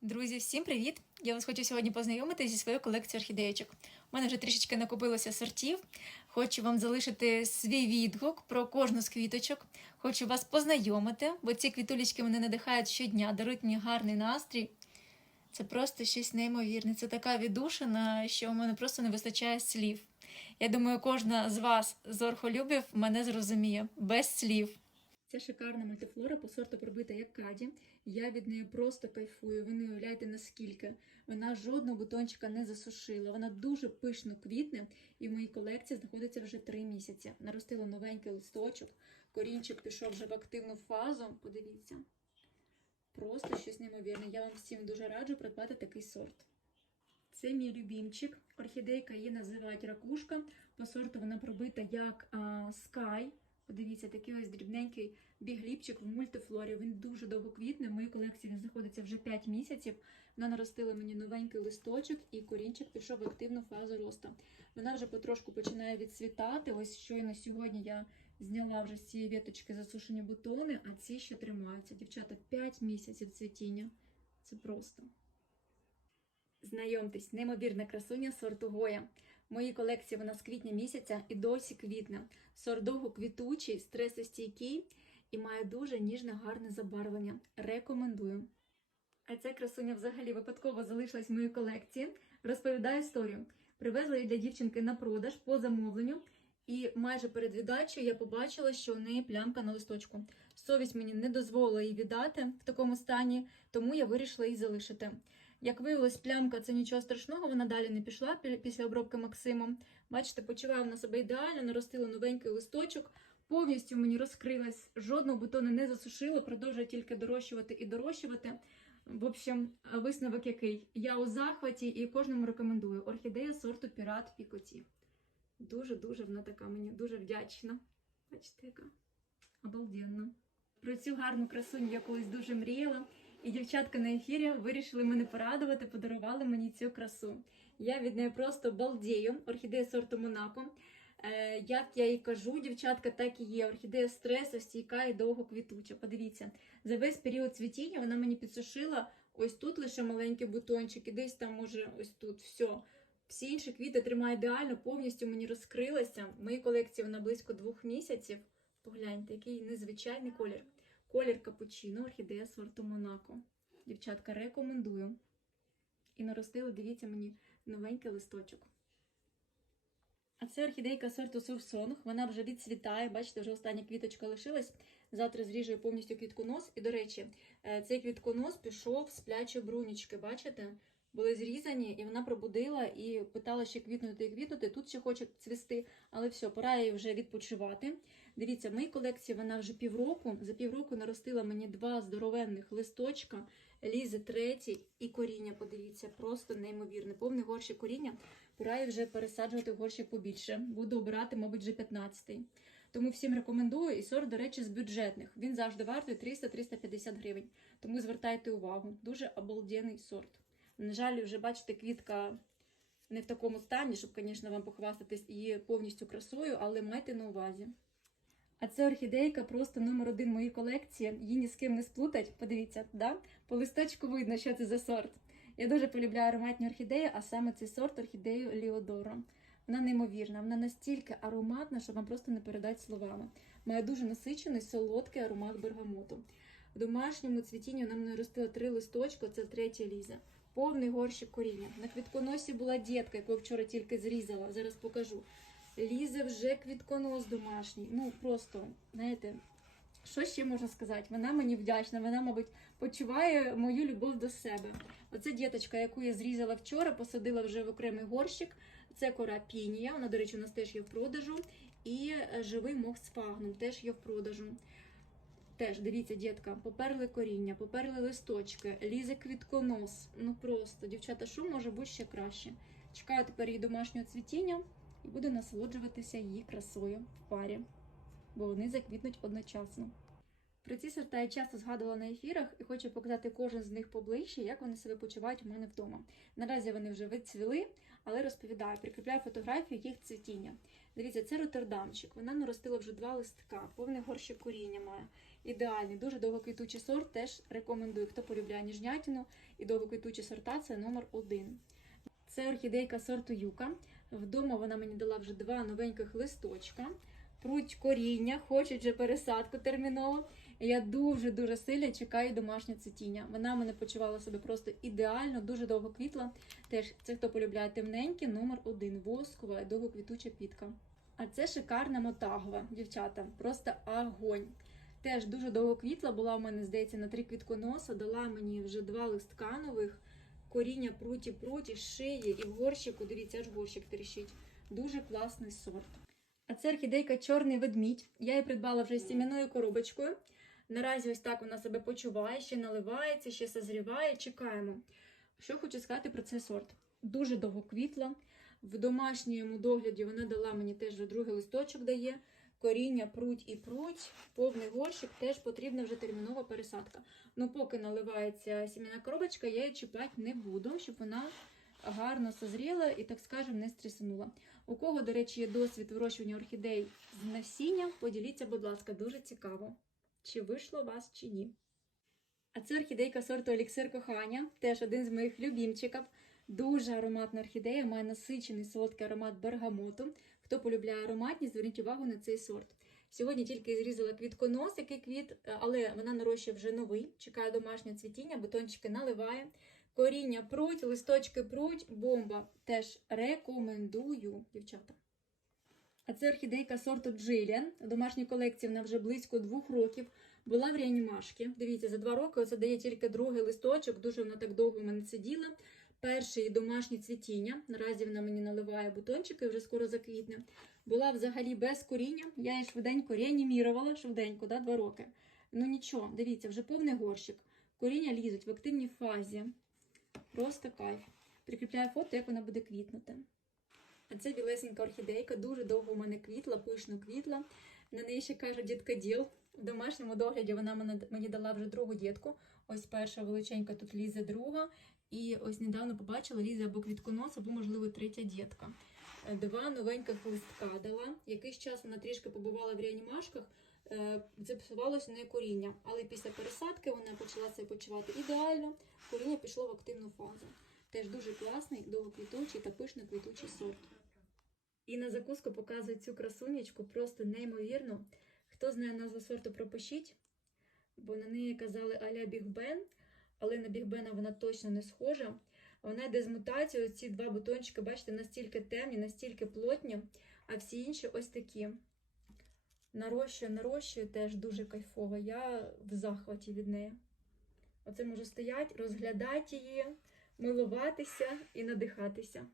Друзі, всім привіт! Я вас хочу сьогодні познайомити зі своєю колекцією орхідеєчок. У мене вже трішечки накопилося сортів. Хочу вам залишити свій відгук про кожну з квіточок. Хочу вас познайомити, бо ці квітулечки мене надихають щодня, дарують мені гарний настрій. Це просто щось неймовірне. Це така віддушина, що у мене просто не вистачає слів. Я думаю, кожна з вас з орхолюбів мене зрозуміє без слів. Це шикарна мультифлора по сорту пробита як каді. Я від неї просто кайфую. Ви не уявляєте наскільки. Вона жодного бутончика не засушила. Вона дуже пишно квітне, і в моїй колекції знаходиться вже три місяці. Наростила новенький листочок. Корінчик пішов вже в активну фазу. Подивіться. Просто щось неймовірне. Я вам всім дуже раджу придбати такий сорт. Це мій любімчик. Орхідейка її називають ракушка. По сорту вона пробита як а, Sky. Подивіться, такий ось дрібненький бігліпчик в мультифлорі. Він дуже довго квітне. В моїй колекції він знаходиться вже 5 місяців. Вона наростила мені новенький листочок, і корінчик пішов в активну фазу росту. Вона вже потрошку починає відцвітати. Ось щойно сьогодні я зняла вже з цієї віточки засушені бутони, а ці ще тримаються. Дівчата, 5 місяців цвітіння. Це просто. Знайомтесь, неймовірна красуня сорту Гоя. В моїй колекції вона з квітня місяця і досі квітне. Сорт квітучий, стресостійкий і має дуже ніжне гарне забарвлення. Рекомендую. А ця красуня взагалі випадково залишилась в моїй колекції. Розповідаю історію. Привезла її для дівчинки на продаж по замовленню, і майже перед віддачею я побачила, що у неї плямка на листочку. Совість мені не дозволила її віддати в такому стані, тому я вирішила її залишити. Як виявилось, плямка це нічого страшного, вона далі не пішла після обробки Максимом. Бачите, почуває вона себе ідеально, наростила новенький листочок, повністю мені розкрилась, жодного бутону не засушила, продовжує тільки дорощувати і дорощувати. В общем, висновок який? Я у захваті і кожному рекомендую. Орхідея сорту Пірат Пікоті. Дуже-дуже вона така мені дуже вдячна. Бачите, яка обалденна. Про цю гарну красуню я колись дуже мріяла. І дівчатка на ефірі вирішили мене порадувати, подарували мені цю красу. Я від неї просто балдею. Орхідея сорту Монако. Е, як я і кажу, дівчатка, так і є. Орхідея стресу, стійка і довго квітуча. Подивіться, за весь період цвітіння вона мені підсушила ось тут лише маленькі бутончики, десь там, може, ось тут все. Всі інші квіти тримає ідеально, повністю мені розкрилася. В моїй колекції вона близько двох місяців. Погляньте, який незвичайний колір. Колір капучино, орхідея сорту Монако. Дівчатка, рекомендую. І наростили, дивіться мені, новенький листочок. А це орхідейка сорту Сурсонг. Вона вже відцвітає. Бачите, вже остання квіточка лишилась. Завтра зріжу повністю квітконос. І, до речі, е, цей квітконос пішов з плячі брунічки. Бачите? Були зрізані, і вона пробудила і питала ще квітнути і квітнути. Тут ще хоче цвісти, але все, пора їй вже відпочивати. Дивіться, в моїй колекції вона вже півроку. За півроку наростила мені два здоровенних листочка, лізе третій і коріння. Подивіться, просто неймовірне. Повний горщик коріння. Пора їй вже пересаджувати в горщик побільше. Буду обирати, мабуть, вже 15-й. Тому всім рекомендую. І сорт, до речі, з бюджетних. Він завжди вартує 300-350 гривень. Тому звертайте увагу. Дуже обалденний сорт. На жаль, вже бачите, квітка не в такому стані, щоб, звісно, вам похвастатись її повністю красою, але майте на увазі. А це орхідейка просто номер один моїй колекції. Її ні з ким не сплутать. Подивіться, да? по листочку видно, що це за сорт. Я дуже полюбляю ароматні орхідеї, а саме цей сорт орхідею Ліодоро. Вона неймовірна, вона настільки ароматна, що вам просто не передати словами. Має дуже насичений солодкий аромат бергамоту. В домашньому цвітінні вона мене ростила три листочка, це третя ліза. Повний горщик коріння. На квітконосі була дітка, яку вчора тільки зрізала. Зараз покажу. Лізе вже квітконос домашній. Ну просто, знаєте, що ще можна сказати? Вона мені вдячна, вона, мабуть, почуває мою любов до себе. Оце діточка, яку я зрізала вчора, посадила вже в окремий горщик. Це кора пінія, вона, до речі, у нас теж є в продажу. І е, живий мох з фагном теж є в продажу. Теж дивіться, дітка, поперли коріння, поперли листочки, лізе квітконос. Ну просто, дівчата, що може бути ще краще? Чекаю тепер її домашнього цвітіння і буду насолоджуватися її красою в парі, бо вони заквітнуть одночасно. Про ці сорта я часто згадувала на ефірах і хочу показати кожен з них поближче, як вони себе почувають у мене вдома. Наразі вони вже відцвіли, але розповідаю, прикріпляю фотографію їх цвітіння. Дивіться, це Роттердамчик. Вона наростила вже два листка, повний горщик коріння має. Ідеальний, дуже довгоквітучий сорт, теж рекомендую. Хто полюбляє ніжнятину і довгоквітучі сорта, це номер один. Це орхідейка сорту Юка. Вдома вона мені дала вже два новеньких листочка. Пруть коріння, хочуть вже пересадку терміново. Я дуже-дуже сильно чекаю домашнє цвітіння. Вона мене почувала себе просто ідеально, дуже довго квітла. Теж це хто полюбляє темненькі, номер один воскова і довгоквітуча пітка. А це шикарна мотагова, дівчата, просто огонь. Теж дуже довго квітла, була в мене, здається, на три квітконоса, дала мені вже два листка нових. Коріння пруті пруті, шиє і в горщику, дивіться, аж горщик тріщить. Дуже класний сорт. А це орхідейка чорний ведмідь. Я її придбала вже з сім'яною коробочкою. Наразі ось так вона себе почуває, ще наливається, ще созріває. Чекаємо. Що хочу сказати про цей сорт. Дуже довго квітла. В домашньому догляді вона дала мені теж вже другий листочок дає. Коріння пруть і пруть, повний горщик, теж потрібна вже термінова пересадка. Ну, поки наливається сім'яна коробочка, я її чіпати не буду, щоб вона гарно созріла і, так скажемо, не стрісанула. У кого, до речі, є досвід вирощування орхідей з насіння, поділіться, будь ласка, дуже цікаво, чи вийшло у вас, чи ні. А це орхідейка сорту Еліксир кохання, теж один з моїх любімчиків. Дуже ароматна орхідея, має насичений солодкий аромат бергамоту. Хто полюбляє ароматність, зверніть увагу на цей сорт. Сьогодні тільки зрізала квітконос, який квіт, але вона нарощує вже новий, чекає домашнє цвітіння, бутончики наливає. Коріння пруть, листочки пруть, бомба. Теж рекомендую, дівчата. А це орхідейка сорту Джиліан. В домашній колекції вона вже близько двох років. Була в реанімашки. Дивіться, за два роки оце дає тільки другий листочок. Дуже вона так довго в мене сиділа. Перший домашнє цвітіння. Наразі вона мені наливає бутончики, вже скоро заквітне. Була взагалі без коріння. Я її швиденько реанімірувала, швиденько, да, два роки. Ну нічого, дивіться, вже повний горщик. Коріння лізуть в активній фазі. Просто кайф. Прикріпляю фото, як вона буде квітнути. Це білесенька орхідейка, дуже довго у мене квітла, пишно квітла. На неї ще кажуть діткаділ. В домашньому догляді вона мені дала вже другу дітку. Ось перша величенька, тут лізе друга. І ось недавно побачила лізе або квітконос, або, можливо, третя дітка. Е, Два новеньких листка дала. Якийсь час вона трішки побувала в реанімашках, е, зіпсувалося не коріння. Але після пересадки вона почала себе почувати ідеально. Коріння пішло в активну фазу. Теж дуже класний, довгоквітучий та пишно квітучий сорт. І на закуску показую цю красунечку, просто неймовірно. Хто знає назву сорту, пропишіть, бо на неї казали Аля Бігбен, але на Бігбена вона точно не схожа. Вона йде з мутацією. Ці два бутончики, бачите, настільки темні, настільки плотні, а всі інші ось такі. Нарощує, нарощує теж дуже кайфово. Я в захваті від неї. Оце можу стояти, розглядати її, милуватися і надихатися.